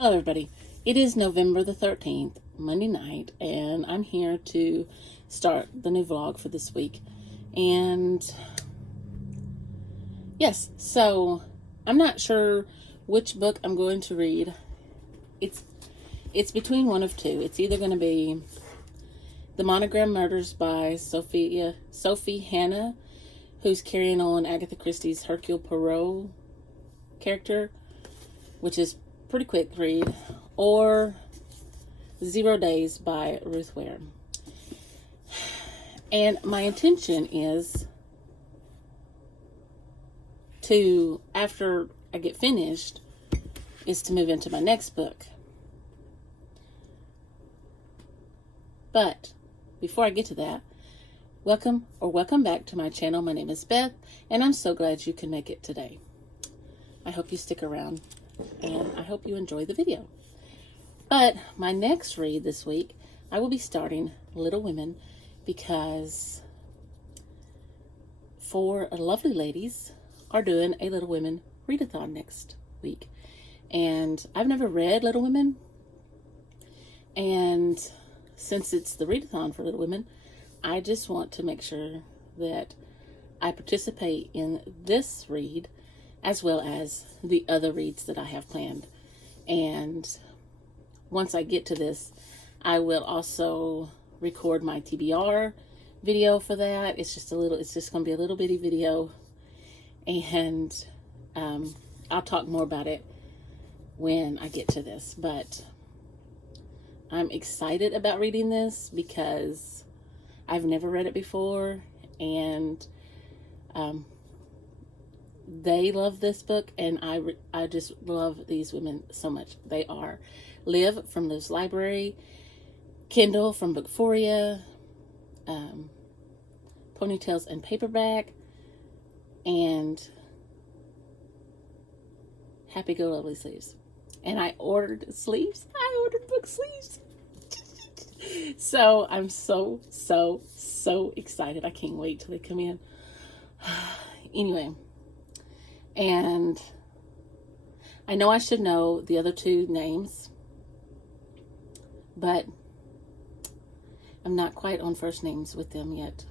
Hello everybody, it is November the 13th, Monday night, and I'm here to start the new vlog for this week. And yes, so I'm not sure which book I'm going to read. It's between one of two. It's either going to be The Monogram Murders by Sophie Hannah, who's carrying on Agatha Christie's Hercule Poirot character, which is pretty quick read, or 0 Days by Ruth Ware. And my intention is to, after I get finished, is to move into my next book. But before I get to that, welcome back to my channel. My name is Beth, and I'm so glad you can make it today. I hope you stick around, and I hope you enjoy the video. But my next read this week, I will be starting Little Women, because four lovely ladies are doing a Little Women readathon next week. And I've never read Little Women, and since it's the readathon for Little Women, I just want to make sure that I participate in this read as well as the other reads that I have planned. And once I get to this, I will also record my TBR video for that. It's just going to be a little bitty video, and I'll talk more about it when I get to this. But I'm excited about reading this because I've never read it before, and they love this book, and I just love these women so much. They are Liv from Liv's Library, Kendall from Bookphoria, Ponytails and Paperback, and Happy Go Lovely Sleeves. And I ordered sleeves. I ordered book sleeves. So I'm so excited. I can't wait till they come in. Anyway, and I know I should know the other two names, but I'm not quite on first names with them yet.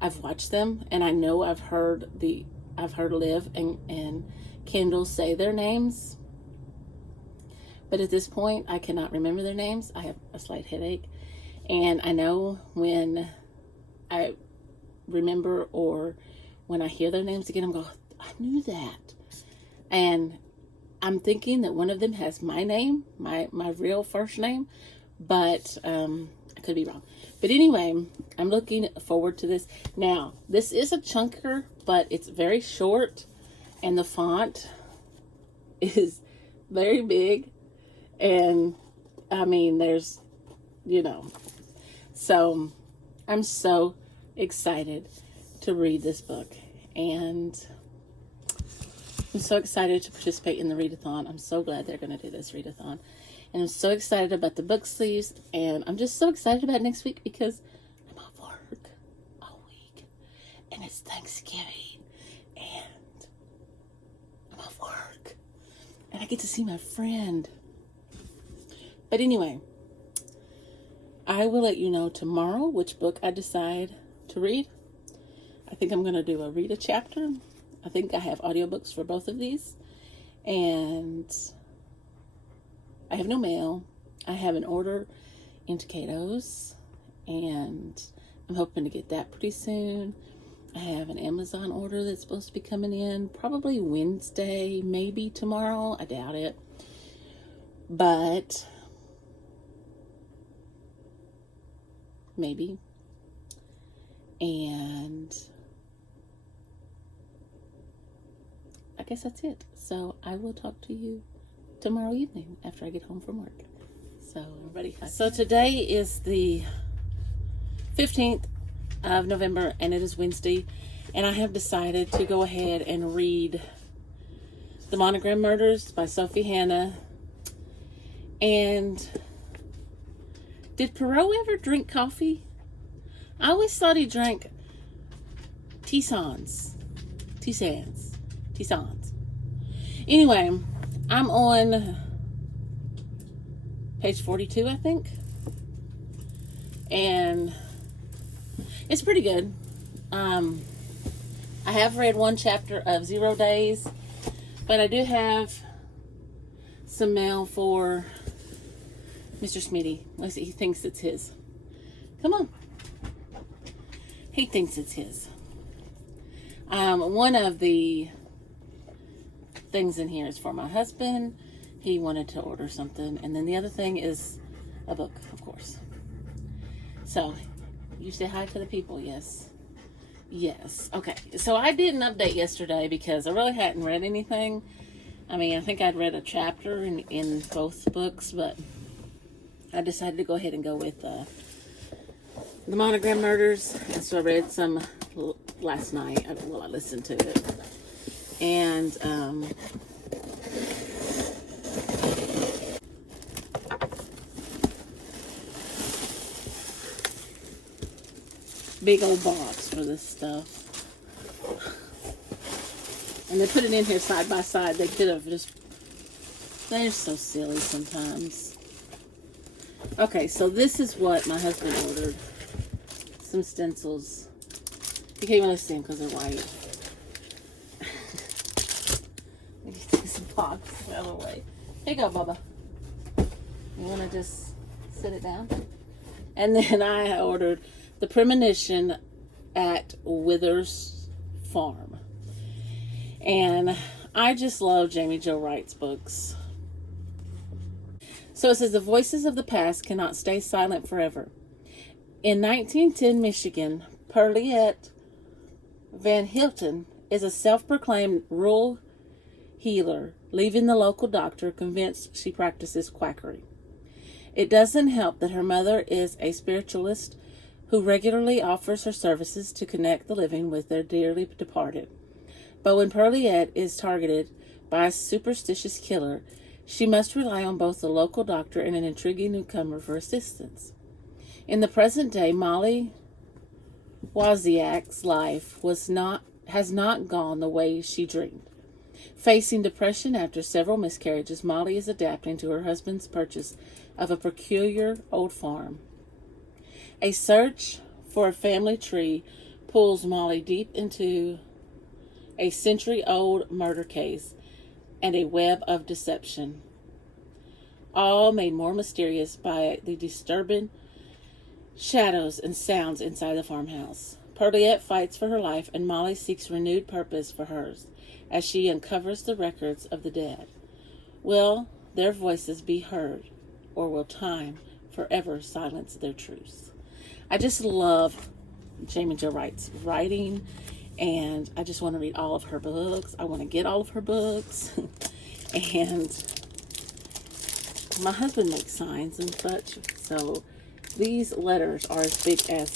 I've watched them, and I know I've heard Liv and Kendall say their names, but at this point I cannot remember their names. I have a slight headache, and I know when I remember or when I hear their names again, I'm going, I knew that. And I'm thinking that one of them has my name, my real first name, but I could be wrong. But anyway, I'm looking forward to this. Now, this is a chunker, but it's very short, and the font is very big. And I mean, there's, so I'm so excited to read this book, and I'm so excited to participate in the readathon. I'm so glad they're going to do this readathon, and I'm so excited about the book sleeves, and I'm just so excited about next week because I'm off work all week, and it's Thanksgiving, and I'm off work, and I get to see my friend. But anyway, I will let you know tomorrow which book I decide to read. I think I'm going to read a chapter. I think I have audiobooks for both of these. And I have no mail. I have an order into Cato's, and I'm hoping to get that pretty soon. I have an Amazon order that's supposed to be coming in probably Wednesday, maybe tomorrow. I doubt it. But maybe. And I guess that's it. So I will talk to you tomorrow evening after I get home from work. So everybody, so today is the 15th of November, and it is Wednesday, and I have decided to go ahead and read The Monogram Murders by Sophie Hannah. And did Poirot ever drink coffee? I always thought he drank Tisans. Anyway, I'm on page 42, I think. And it's pretty good. I have read one chapter of 0 Days, but I do have some mail for Mr. Smitty. Let's see, he thinks it's his. Come on. He thinks it's his. One of the things in here is for my husband. He wanted to order something. And then the other thing is a book, of course. So, you say hi to the people, yes? Yes. Okay. So I did an update yesterday because I really hadn't read anything. I mean, I think I'd read a chapter in both books, but I decided to go ahead and go with the Monogram Murders. And so I read some last night. Well, I listened to it. And, big old box for this stuff. And they put it in here side by side. They could have just... They're so silly sometimes. Okay, so this is what my husband ordered. Some stencils. You can't really see them because they're white. Let me take this box the other way. Here you go, Bubba. You want to just sit it down? And then I ordered The Premonition at Withers Farm. And I just love Jamie Jo Wright's books. So it says, the voices of the past cannot stay silent forever. In 1910 Michigan, Pearliette Van Hilton is a self-proclaimed rural healer, leaving the local doctor convinced she practices quackery. It doesn't help that her mother is a spiritualist who regularly offers her services to connect the living with their dearly departed. But when Pearliette is targeted by a superstitious killer, she must rely on both the local doctor and an intriguing newcomer for assistance. In the present day, Molly Wozniak's life has not gone the way she dreamed. Facing depression after several miscarriages, Molly is adapting to her husband's purchase of a peculiar old farm. A search for a family tree pulls Molly deep into a century-old murder case and a web of deception, all made more mysterious by the disturbing shadows and sounds inside the farmhouse. Pearliette fights for her life, and Molly seeks renewed purpose for hers as she uncovers the records of the dead. Will their voices be heard, or will time forever silence their truths? I just love Jamie Jo Wright's writing, and I just want to read all of her books. I want to get all of her books. And my husband makes signs and such, so these letters are as big as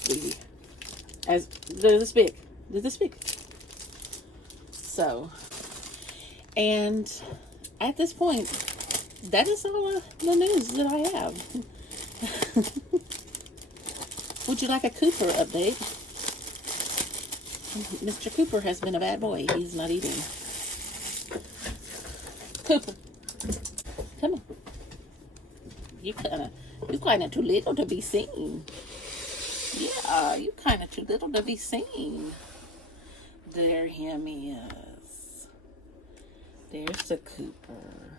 they're this big. They're this big. So, and at this point, that is all the news that I have. Would you like a Cooper update? Mr. Cooper has been a bad boy. He's not eating. Cooper, come on. You kind of too little to be seen. Yeah, you kind of too little to be seen. There him is. There's the Cooper.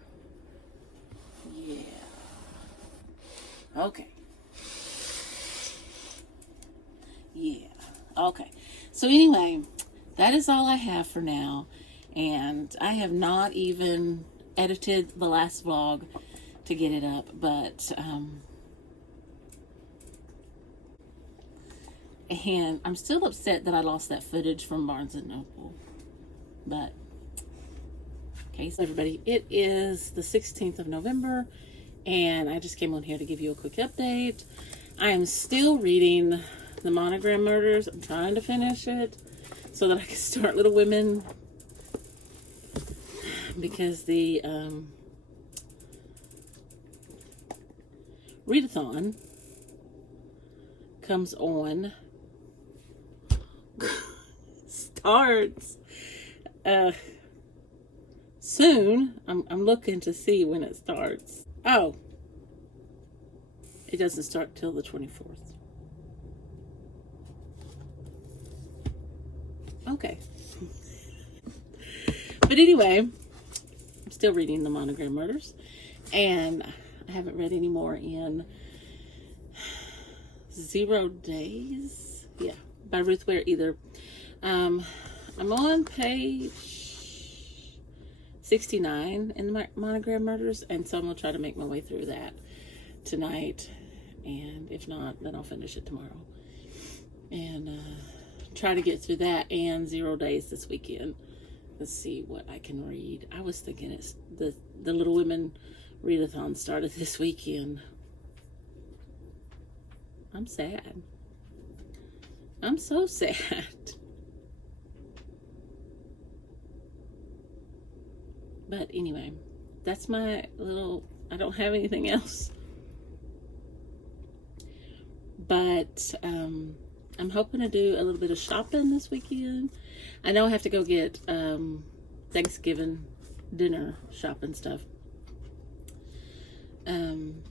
Yeah. Okay. Yeah. Okay. So anyway, that is all I have for now. And I have not even edited the last vlog to get it up. But, and I'm still upset that I lost that footage from Barnes & Noble. But, okay, so everybody, it is the 16th of November. And I just came on here to give you a quick update. I am still reading The Monogram Murders. I'm trying to finish it so that I can start Little Women, because the readathon comes on starts soon. I'm looking to see when it starts. Oh, it doesn't start till the 24th. Okay. But anyway, I'm still reading the Monogram Murders, and I haven't read any more in 0 Days. Yeah, by Ruth Ware either. I'm on page 69 in the Monogram Murders, and so I'm going to try to make my way through that tonight, and if not, then I'll finish it tomorrow. And try to get through that and 0 Days this weekend. Let's see what I can read. I was thinking it's the Little Women readathon started this weekend. I'm sad. I'm so sad. But anyway, that's my little, I don't have anything else. But I'm hoping to do a little bit of shopping this weekend. I know I have to go get Thanksgiving dinner shopping stuff. And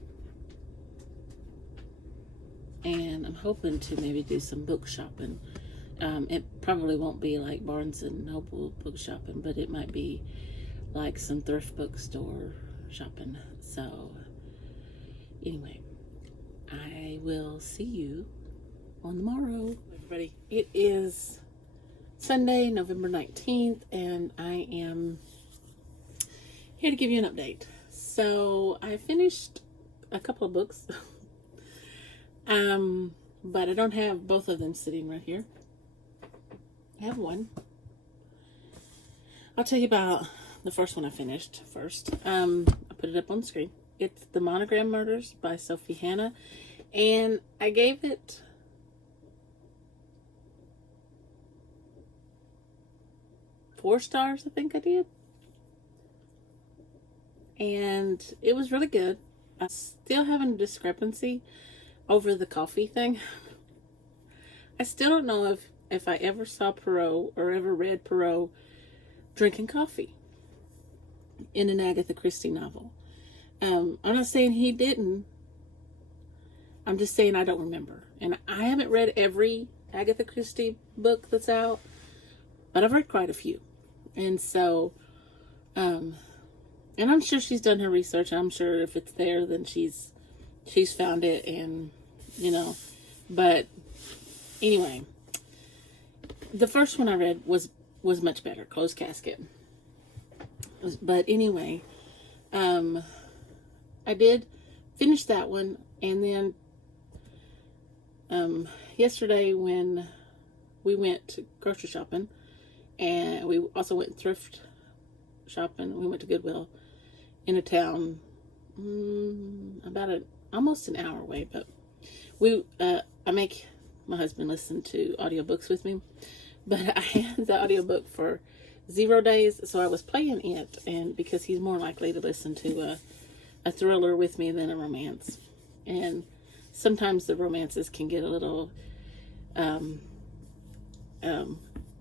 I'm hoping to maybe do some book shopping. It probably won't be like Barnes and Noble book shopping, but it might be like some thrift bookstore shopping. So anyway, I will see you on the morrow. Everybody, it is Sunday, November 19th, and I am here to give you an update. So I finished a couple of books, but I don't have both of them sitting right here. I have one. I'll tell you about the first one I finished first. I put it up on the screen. It's The Monogram Murders by Sophie Hannah, and I gave it 4 stars, I think I did. And it was really good. I'm still having a discrepancy over the coffee thing. I still don't know if I ever saw Poirot or ever read Poirot drinking coffee in an Agatha Christie novel. I'm not saying he didn't. I'm just saying I don't remember. And I haven't read every Agatha Christie book that's out, but I've read quite a few. And so, and I'm sure she's done her research. I'm sure if it's there, then she's found it, and but anyway, the first one I read was much better, Closed Casket. But anyway, I did finish that one, and then yesterday when we went grocery shopping, and we also went thrift shopping, we went to Goodwill in a town about almost an hour away, but I make my husband listen to audiobooks with me, but I had the audiobook for 0 Days, so I was playing it, and because he's more likely to listen to a thriller with me than a romance, and sometimes the romances can get a little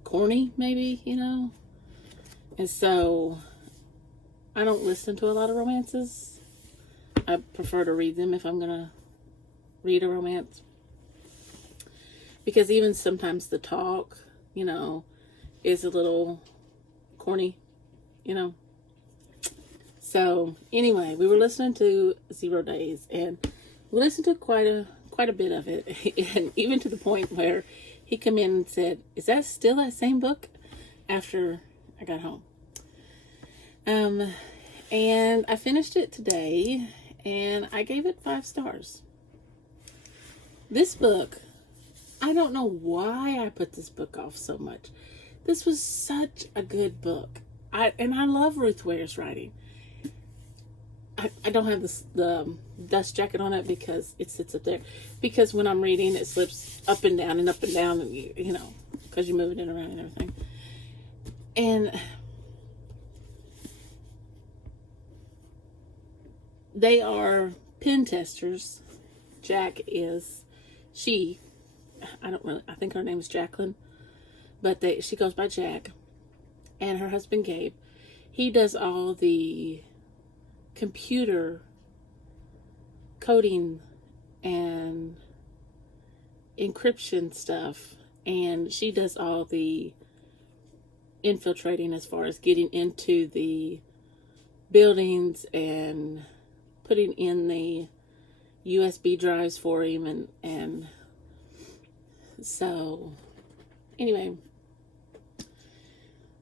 corny, maybe, and so I don't listen to a lot of romances. I prefer to read them if I'm gonna read a romance, because even sometimes the talk, is a little corny, So anyway, we were listening to 0 Days, and we listened to quite a bit of it, and even to the point where he came in and said, "Is that still that same book?" After I got home. And I finished it today, and I gave it 5 stars. This book, I don't know why I put this book off so much. This was such a good book. I love Ruth Ware's writing. I don't have the dust jacket on it because it sits up there. Because when I'm reading, it slips up and down, and because you're moving it around and everything. And they are pen testers. Jack is, I think her name is Jacqueline, but she goes by Jack. And her husband Gabe, he does all the computer coding and encryption stuff, and she does all the infiltrating as far as getting into the buildings and putting in the USB drives for him, and so anyway,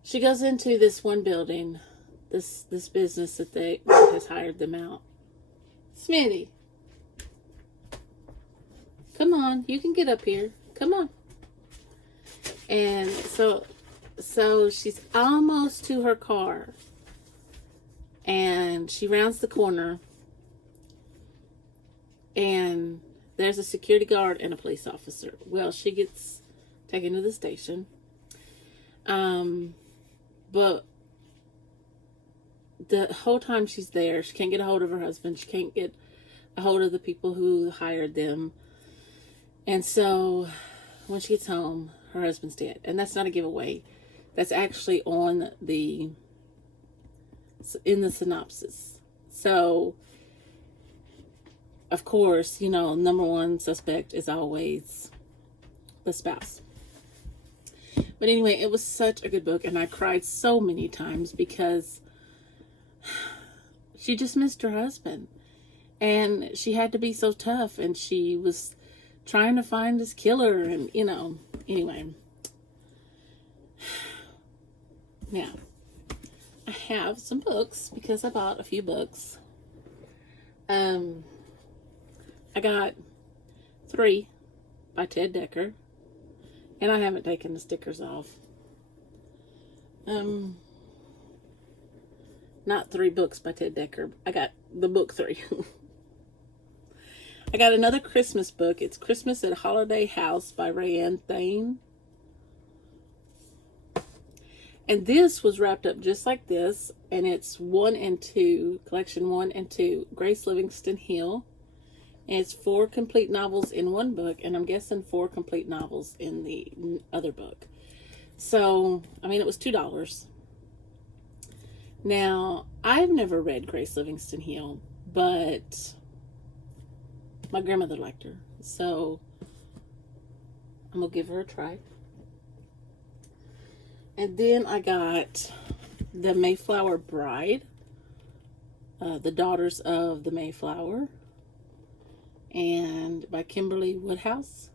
she goes into this one building, this business that has hired them out. Smitty, come on, you can get up here. Come on. And so she's almost to her car, and she rounds the corner, and there's a security guard and a police officer. Well, she gets taken to the station. But the whole time she's there, she can't get a hold of her husband. She can't get a hold of the people who hired them. And so when she gets home, her husband's dead. And that's not a giveaway. That's actually in the synopsis. So, of course, number one suspect is always the spouse. But anyway, it was such a good book, and I cried so many times because she just missed her husband. And she had to be so tough, and she was trying to find this killer, and, anyway. Now, I have some books because I bought a few books. I got 3 by Ted Dekker, and I haven't taken the stickers off. Not 3 books by Ted Dekker. I got the book 3. I got another Christmas book. It's Christmas at Holiday House by Rayanne Thayne. And this was wrapped up just like this, and it's 1 and 2, collection 1 and 2, Grace Livingston Hill. And it's 4 complete novels in one book, and I'm guessing 4 complete novels in the other book. So, it was $2. Now, I've never read Grace Livingston Hill, but my grandmother liked her, so I'm going to give her a try. And then I got The Mayflower Bride, The Daughters of the Mayflower, and by Kimberly Woodhouse.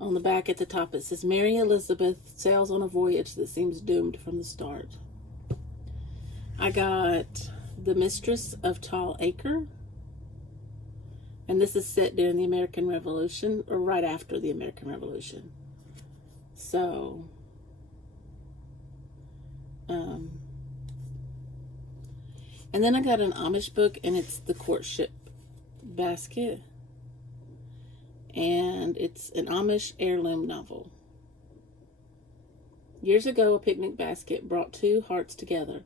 On the back at the top it says, Mary Elizabeth sails on a voyage that seems doomed from the start. I got The Mistress of Tall Acre, and this is set during the American Revolution, or right after the American Revolution. So, and then I got an Amish book, and it's The Courtship Basket. And it's an Amish heirloom novel. Years ago, a picnic basket brought 2 hearts together.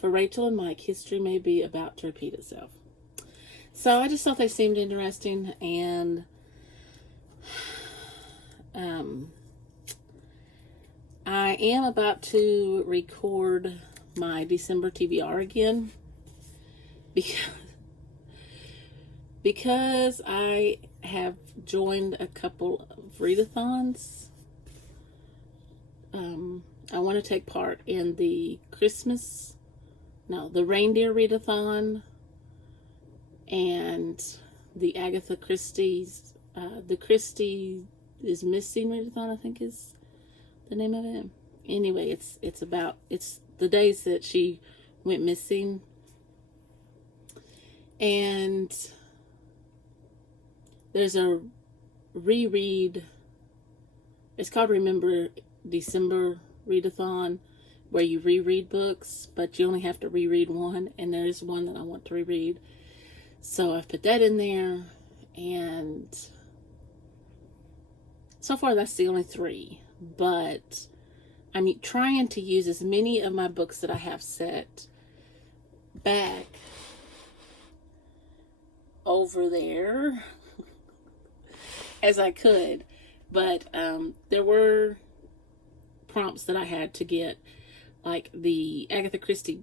For Rachel and Mike, history may be about to repeat itself. So I just thought they seemed interesting, and I am about to record my December TBR again because I have joined a couple of readathons. I want to take part in the reindeer readathon, and the Agatha Christie's, the Christie is Missing readathon, I think is the name of it. Anyway, it's the days that she went missing. And there's a reread. It's called Remember December Readathon, where you reread books, but you only have to reread one. And there's one that I want to reread, so I've put that in there. And so far, that's the only 3. But I'm trying to use as many of my books that I have set back over there as I could. But there were prompts that I had to get, like the Agatha Christie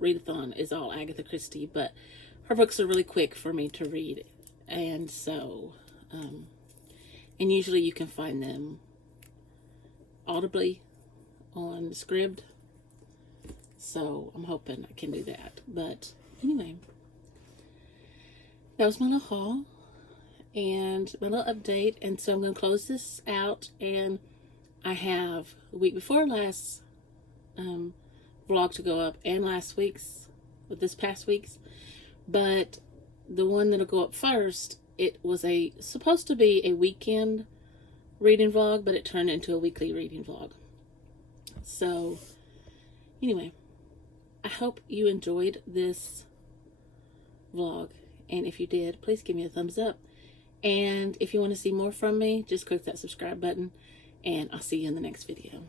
readathon is all Agatha Christie, but her books are really quick for me to read. And so, and usually you can find them audibly on Scribd. So I'm hoping I can do that. But anyway, that was my little haul and my little update. And so I'm going to close this out. And I have the week before last vlog to go up, and last week's, with this past week's. But the one that'll go up first, it was supposed to be a weekend reading vlog, but it turned into a weekly reading vlog. So anyway, I hope you enjoyed this vlog, and if you did, please give me a thumbs up. And if you want to see more from me, just click that subscribe button, and I'll see you in the next video.